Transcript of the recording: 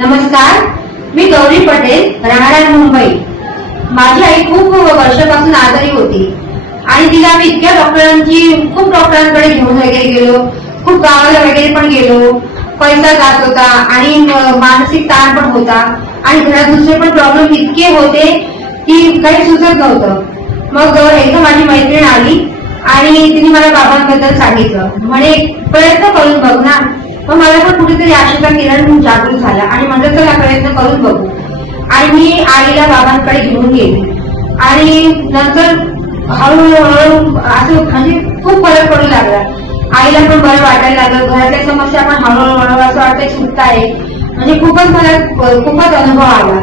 नमस्कार, मी गौरी पटेल, राहणार मुंबई। माझी आई खूप वर्षापासून आजारी होती आणि तिला आम्ही इतक्या खूप डॉक्टरांकडे घेऊन वगैरे गेलो, खूप गावाला वगैरे पण गेलो। पैसा जात होता आणि मानसिक ताण पण होता आणि घरात दुसरे पण प्रॉब्लेम इतके होते की काही सुचत नव्हतं। मग एकदा माझी मैत्रीण आली आणि तिने मला बाबांबद्दल सांगितलं, म्हणे प्रयत्न करून बघ ना। मग मला पण कुठेतरी आशेचा किरण जागृत झाला आणि म्हटलं चला प्रयत्न करून बघू। आणि मी आईला बाबांकडे घेऊन गेले आणि नंतर हळूहळू असं म्हणजे खूप फरक पडू लागला। आईला पण बरं वाटायला लागलं, घरातल्या समस्या पण हळूहळू असं वाटतं सुटत आहे। म्हणजे खूपच अनुभव आला।